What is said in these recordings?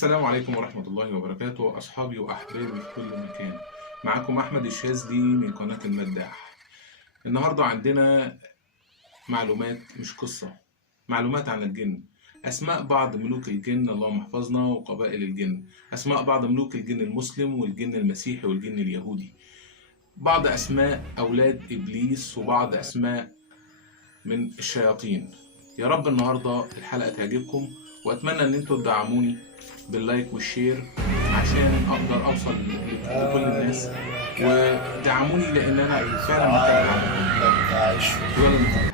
السلام عليكم ورحمة الله وبركاته، أصحابي وأحبابي في كل مكان. معكم أحمد الشاذلي من قناة المداح. النهاردة عندنا معلومات، مش قصة، معلومات عن الجن. أسماء بعض ملوك الجن، اللهم احفظنا، وقبائل الجن. أسماء بعض ملوك الجن المسلم والجن المسيحي والجن اليهودي. بعض أسماء أولاد إبليس وبعض أسماء من الشياطين. يا رب النهاردة الحلقة تعجبكم، وأتمنى إن انتوا تدعموني باللايك والشير عشان أقدر أوصل لكل الناس، ودعموني لأن أنا فعلا محتاج دعمكم. يلا نبدأ الحلقة.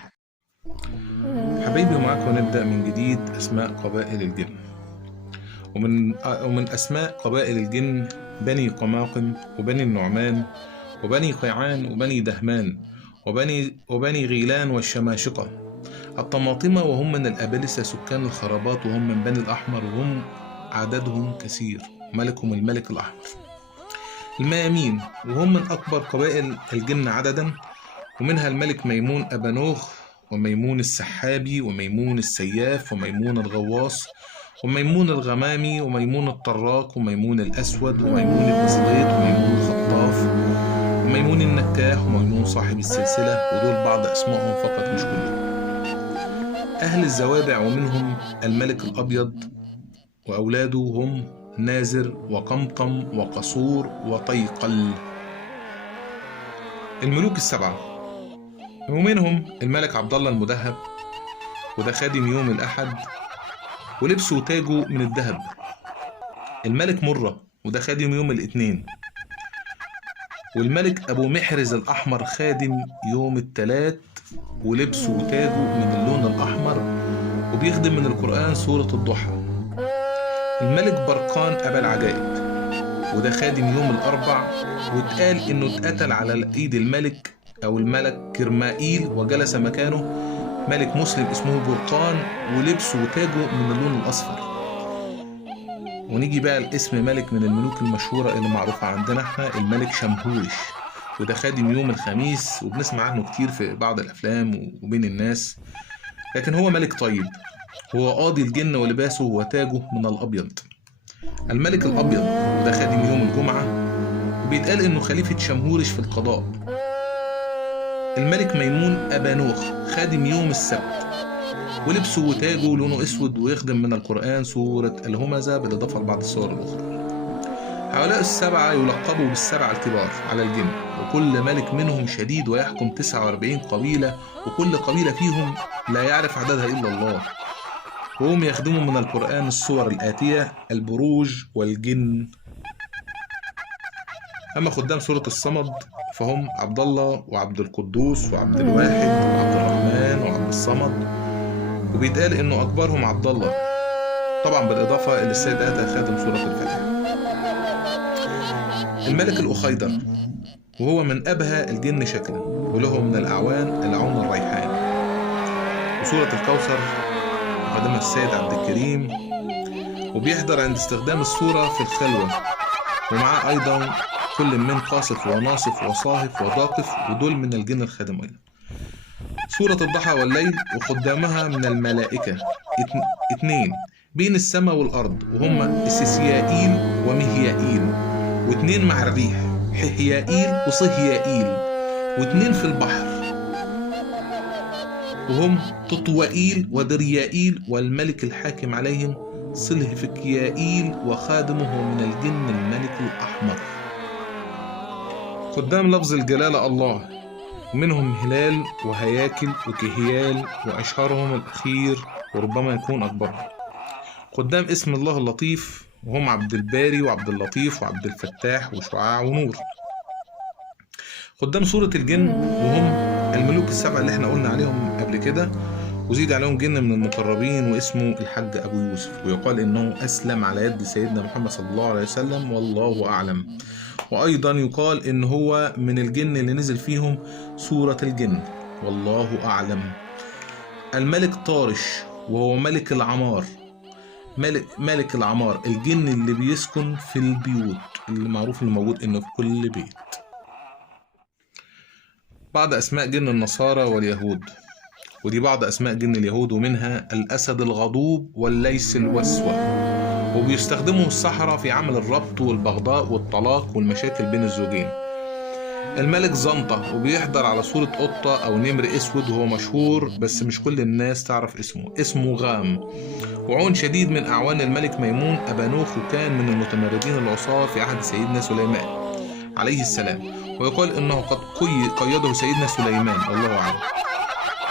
حبايبي، ومعاكم نبدأ من جديد أسماء قبائل الجن. ومن أسماء قبائل الجن بني قماقم وبني النعمان وبني قيعان وبني دهمان وبني غيلان والشماشقة. الطماطمة وهم من الأبلسة سكان الخرابات، وهم من بني الأحمر وهم عددهم كثير، ملكهم الملك الأحمر. الميامين وهم من أكبر قبائل الجن عددا، ومنها الملك ميمون أبانوخ وميمون السحابي وميمون السياف وميمون الغواص وميمون الغمامي وميمون الطراق وميمون الأسود وميمون الإزليط وميمون الخطاف وميمون النكاح وميمون صاحب السلسلة. ودول بعض أسمائهم فقط مش كلهم. أهل الزوابع ومنهم الملك الأبيض، وأولاده هم نازر وقمقم وقصور وطيقل. الملوك السبعة ومنهم الملك عبد الله المدهب، وده خادم يوم الأحد ولبسه تاجه من الذهب. الملك مرة، وده خادم يوم الاثنين. والملك أبو محرز الأحمر خادم يوم الثلاث، ولبسه تاجه من اللون الأحمر، وبيخدم من القرآن سورة الضحى. الملك برقان أبا العجائب، وده خادم يوم الأربع، واتقال إنه اتقتل على إيد الملك أو الملك كرمائيل، وجلس مكانه ملك مسلم اسمه برقان، ولبسه تاجه من اللون الأصفر. ونيجي بقى الاسم ملك من الملوك المشهورة اللي معروفة عندنا احنا، الملك شمهورش، وده خادم يوم الخميس، وبنسمع عنه كتير في بعض الأفلام وبين الناس، لكن هو ملك طيب. هو قاضي الجن، ولباسه وتاجه من الأبيض. الملك الأبيض، وده خادم يوم الجمعة، وبيتقال إنه خليفة شمهورش في القضاء. الملك ميمون أبانوخ خادم يوم السبت، ولبسه وتاجه لونه أسود، ويخدم من القرآن سورة الهمزة، بالإضافة لبعض السور الأخرى. هؤلاء السبعة يلقبوا بالسبعة الكبار على الجن، وكل ملك منهم شديد ويحكم 49 قبيلة، وكل قبيلة فيهم لا يعرف عددها إلا الله. وهم يخدموا من القرآن السور الآتية: البروج والجن. أما خدام سورة الصمد فهم عبد الله وعبد القدوس وعبد الواحد وعبد الرحمن وعبد الصمد، وبيتقال إنه أكبرهم عبد الله، طبعا بالإضافة إلى السيد آتا خادم سورة الفتح. الملك الأخيدر، وهو من أبهى الجن شكلا، وله من الأعوان العون الريحان. وسورة الكوثر قدمها السيد عبد الكريم، وبيحضر عند استخدام السورة في الخلوة، ومعاه أيضا كل من قاصف وناصف وصاهف وضاقف، ودول من الجن الخادم أيضا. سورة الضحى والليل وخدامها من الملائكة 2 بين السماء والأرض، وهم السسيائيل ومهيائيل، و2 مع الريح حهيائيل وصهيائيل، و2 في البحر وهم تطوائيل ودريائيل، والملك الحاكم عليهم صلهفكيائيل، وخادمه من الجن الملك الأحمر. خدام لفظ الجلالة الله، ومنهم هلال وهياكل وكهيال، وأشهرهم الأخير وربما يكون أكبرهم. خدام اسم الله اللطيف، وهم عبد الباري وعبد اللطيف وعبد الفتاح وشعاع ونور. خدام سورة الجن، وهم الملوك السبعة اللي احنا قلنا عليهم قبل كده، وزيد عليهم جن من المقربين واسمه الحج أبو يوسف، ويقال إنه أسلم على يد سيدنا محمد صلى الله عليه وسلم، والله أعلم. وأيضا يقال إن هو من الجن اللي نزل فيهم سورة الجن، والله أعلم. الملك طارش، وهو ملك العمار، ملك العمار، الجن اللي بيسكن في البيوت، اللي معروف اللي موجود إنه في كل بيت. بعض أسماء جن النصارى واليهود، ودي بعض أسماء جن اليهود، ومنها الأسد الغضوب والليس الوسوى، وبيستخدموا السحرة في عمل الربط والبغضاء والطلاق والمشاكل بين الزوجين. الملك زنطة، وبيحضر على صورة قطة أو نمر أسود، وهو مشهور بس مش كل الناس تعرف اسمه غام. وعون شديد من أعوان الملك ميمون أبانوخ، وكان من المتمردين العصاة في عهد سيدنا سليمان عليه السلام، ويقال إنه قد قيده سيدنا سليمان، الله أعلم.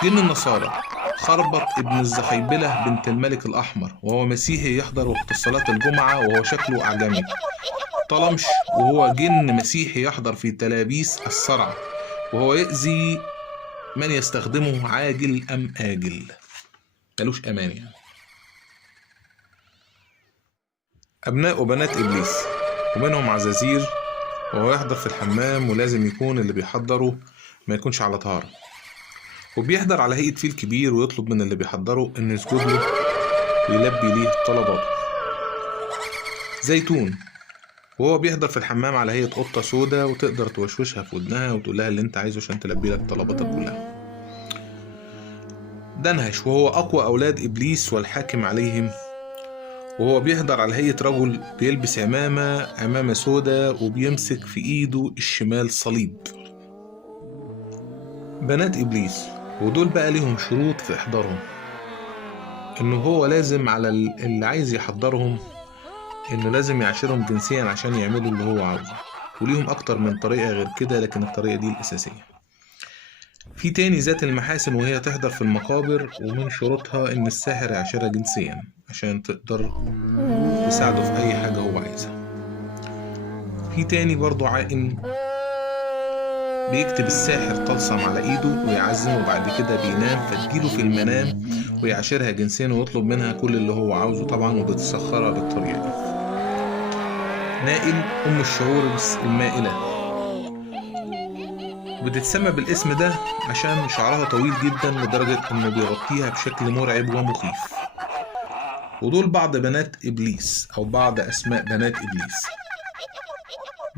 جن النصارى، خربط ابن الزخيبلة بنت الملك الأحمر، وهو مسيحي يحضر وقت صلاة الجمعة وهو شكله أعجمي. طلمش، وهو جن مسيحي يحضر في تلابيس الصرع، وهو يأذي من يستخدمه عاجل أم آجل، ملوش أمان يعني. أبناء وبنات إبليس، ومنهم عزازير، وهو يحضر في الحمام، ولازم يكون اللي بيحضره ما يكونش على طهارة، وبيحضر على هيئة فيل كبير، ويطلب من اللي بيحضره إنه يسجد له ويلبي ليه طلباته. زيتون، وهو بيحضر في الحمام على هيئة قطة سودة، وتقدر توشوشها في ودنها وتقول لها اللي انت عايزه عشان تلبي لك طلباتك كلها. دنهش، وهو أقوى أولاد إبليس والحاكم عليهم، وهو بيحضر على هيئة رجل بيلبس عمامة سودة، وبيمسك في إيده الشمال صليب. بنات إبليس، ودول بقى ليهم شروط في إحضارهم، إنه هو لازم على اللي عايز يحضرهم إنه لازم يعاشرهم جنسيا عشان يعملوا اللي هو عاوزه، وليهم أكتر من طريقة غير كده، لكن الطريقة دي الأساسية. في تاني ذات المحاسن، وهي تحضر في المقابر، ومن شروطها إن الساحر يعاشرها جنسيا عشان تقدر تساعده في أي حاجة هو عايزها. في تاني برضو عائن، بيكتب الساحر طلسم على إيده ويعزمه، وبعد كده بينام فتجيله في المنام ويعاشرها جنسيا ويطلب منها كل اللي هو عاوزه طبعا، وبتسخرها بالطريقة دي. نائل، أم الشعور المائلة، بتتسمى بالاسم ده عشان شعرها طويل جدا لدرجة انه بيغطيها بشكل مرعب ومخيف. ودول بعض بنات إبليس، أو بعض أسماء بنات إبليس.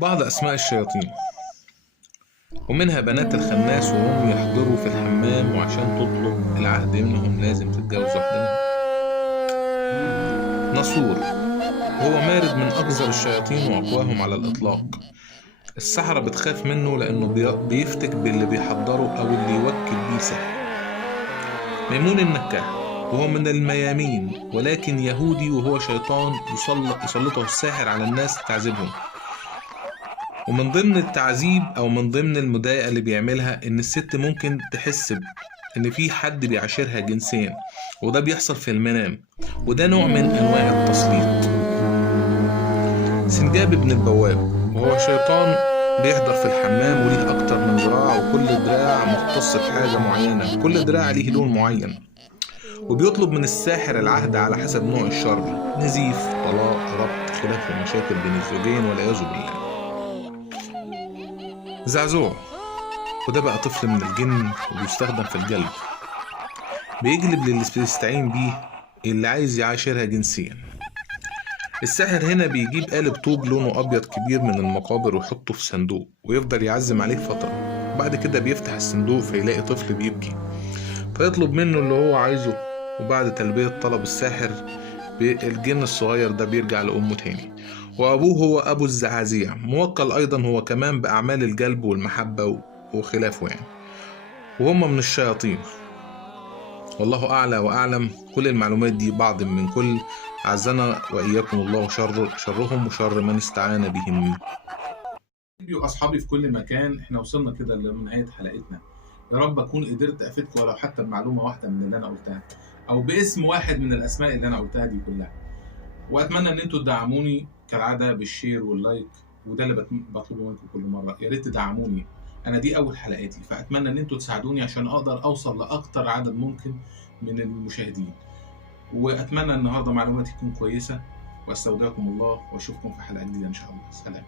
بعض أسماء الشياطين، ومنها بنات الخناس، وهم يحضروا في الحمام، وعشان تطلب العهد منهم لازم تتجوز واحدة منهم. نصور، وهو مارد من أقذر الشياطين وأقواهم على الإطلاق. السحرة بتخاف منه لأنه بيفتك باللي بيحضره أو اللي يوكل بيه سحر. ميمون النكاح، وهو من الميامين ولكن يهودي، وهو شيطان يسلطه الساحر على الناس تعذبهم. ومن ضمن التعذيب أو من ضمن المضايقة اللي بيعملها إن الست ممكن تحس إن في حد بيعاشرها جنسيا، وده بيحصل في المنام، وده نوع من أنواع التسليط. سنجاب ابن البواب، وهو شيطان بيحضر في الحمام، وليه أكتر من ذراع، وكل دراع مختص بحاجة معينة، كل دراع ليه لون معين، وبيطلب من الساحر العهد على حسب نوع الشر، نزيف، طلاق، ربط، خلاف ومشاكل بين الزوجين والعياذ بالله. زعزوع، وده بقى طفل من الجن، وبيستخدم في الجلب، بيجلب للي بيستعين بيه اللي عايز يعاشرها جنسيا. الساحر هنا بيجيب قالب طوب لونه أبيض كبير من المقابر ويحطه في صندوق، ويفضل يعزم عليه فترة، بعد كده بيفتح الصندوق فيلاقي طفل بيبكي، فيطلب منه اللي هو عايزه، وبعد تلبية طلب الساحر الجن الصغير ده بيرجع لأمه تاني. وأبوه هو أبو الزعازيع، موكل أيضا هو كمان بأعمال الجلب والمحبة وخلافه يعني، وهم من الشياطين. والله أعلى وأعلم. كل المعلومات دي بعض من كل، أعزنا وإياكم الله شرهم وشر من استعان بهم. أصحابي في كل مكان، احنا وصلنا كده لنهاية حلقتنا. يا رب أكون قدرت أفيدكم ولو حتى بمعلومة واحدة من اللي أنا قلتها، أو باسم واحد من الأسماء اللي أنا قلتها دي كلها. وأتمنى إن أنتوا تدعموني كالعادة بالشير واللايك، وده اللي بطلبه منكم كل مرة، يا ريت تدعموني. أنا دي أول حلقاتي، فأتمنى إن أنتوا تساعدوني عشان أقدر أوصل لأكتر عدد ممكن من المشاهدين. وأتمنى النهاردة معلوماتي تكون كويسة، وأستودعكم الله، وأشوفكم في حلقة جديدة إن شاء الله. سلام.